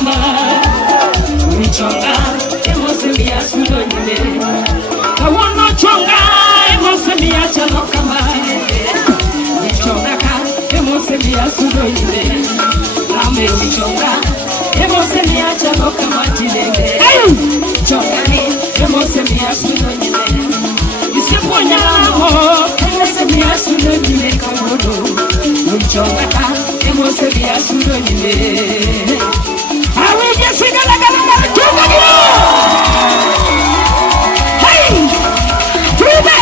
kama Wichonga Emose miya sudo nyime Kawono chonga Emose miya chalo kama Wichonga ka Emose miya sudo nyime Ame wichonga Emose miya chalo kama tilenge Chonga ni Emose miya sudo nyime Isiponya mo Emose miya sudo nyime kawono Wichonga ka Emose miya sudo nyime Awije sigala gala chonga ni Hey Prube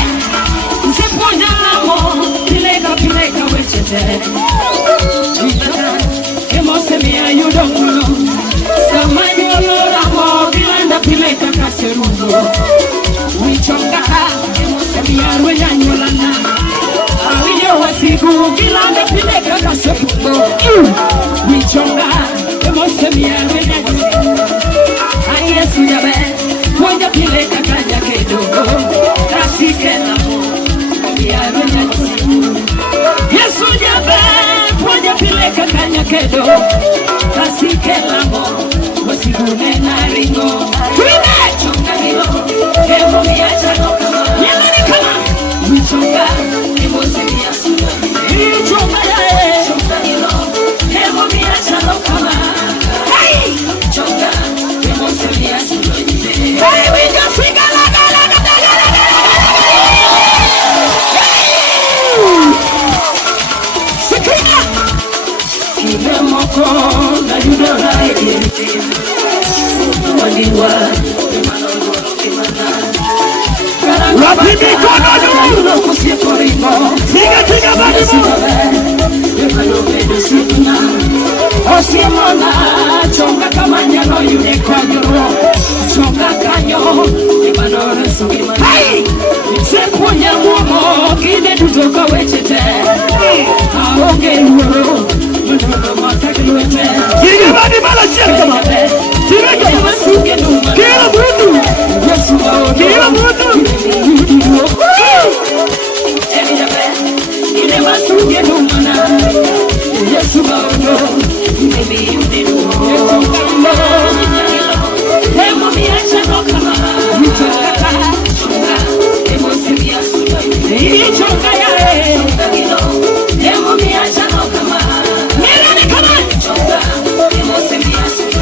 Isiponya mo Pileka wechete Chonga Emose miya yudongulo Samanyo lora mo Bilanda pileka kaserugo Wichonga Emose miya rwenyanyolana Awiyo wasigu Bilanda pileka kaserugo Wichonga Emose miya rwenyanyolana Ayesu yabe Mwenja pileka kanya kedogo Rasike namo Miya rwenyanyolana Yesu yabe Mwenja pileka kanya kedo Kasike lamo Wasigune na ringo Tuine Chonga hilo Emo miya chano kama Yelani kama Wichonga Emose miya sudo Chonga yae Chonga hilo Emo miya chano kama Hey Chonga Emose miya sudo Hey we just sing a la la la la la la la Sikina Kile moko na yudora iti Waliwa Wapimi kono yuno Kusiyekorimo Tiga badimo Osimona Chonga kamanyano yune kwa nyoro Chonga kanyo Imanore sugimana Hai Sepunya muomo Kine tutoka wechete Aoge uoro Tiga badimo la siya Kila mudu Kila mudu Ile masuge numana Yesu maono Mimi yudiru Emo miacha no kama Chonga Emose miya sudo Chonga yae Emo miacha no kama Mirani kama Chonga Emose miya sudo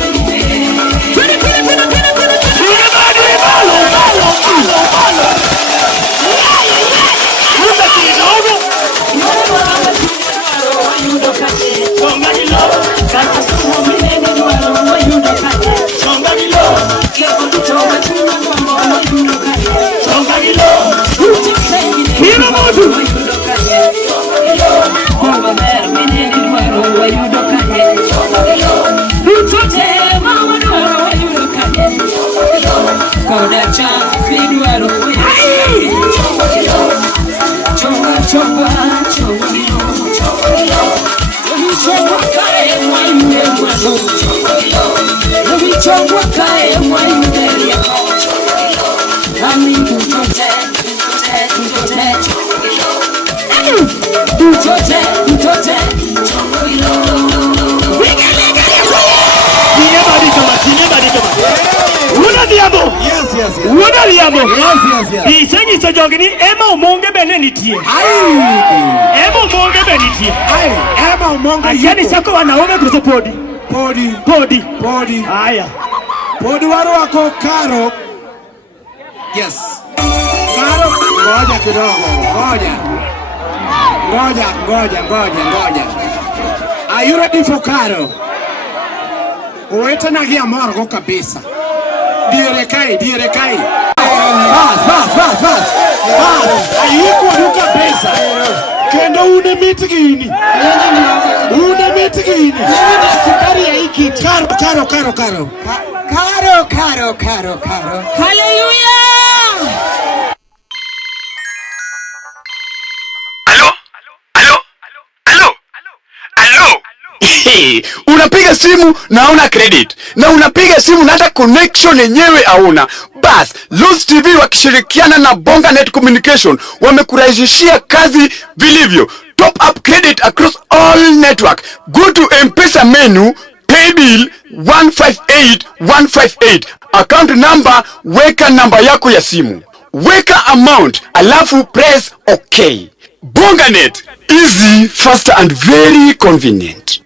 Isenyi sojogini ema umonge bene nitie. Ema umonge bene nitie. Ema umonge yuko. Yani sako wanaume kuzo podi. Podi. Haya. Podi waro wako Karo. Yes. Karo. Ngoja kidogo. Ngoja. Are you ready for Karo? Uwete na gia morgo kabisa. Diere kai. Fast. Ayiko duka pesa. Kendo une mitgini. Sukari ya hiki. Karo. Hallelujah. Unapiga simu na hauna credit, na unapiga simu na hata connection yenyewe hauna. Bas, Loose TV wakishirikiana na Bonganet Communication wamekurahisishia kazi vilivyo. Top up credit across all network. Go to M-Pesa menu, pay bill, 158 158. Account number, weka namba yako ya simu, weka amount, alafu press OK. Bonganet, easy, faster and very convenient.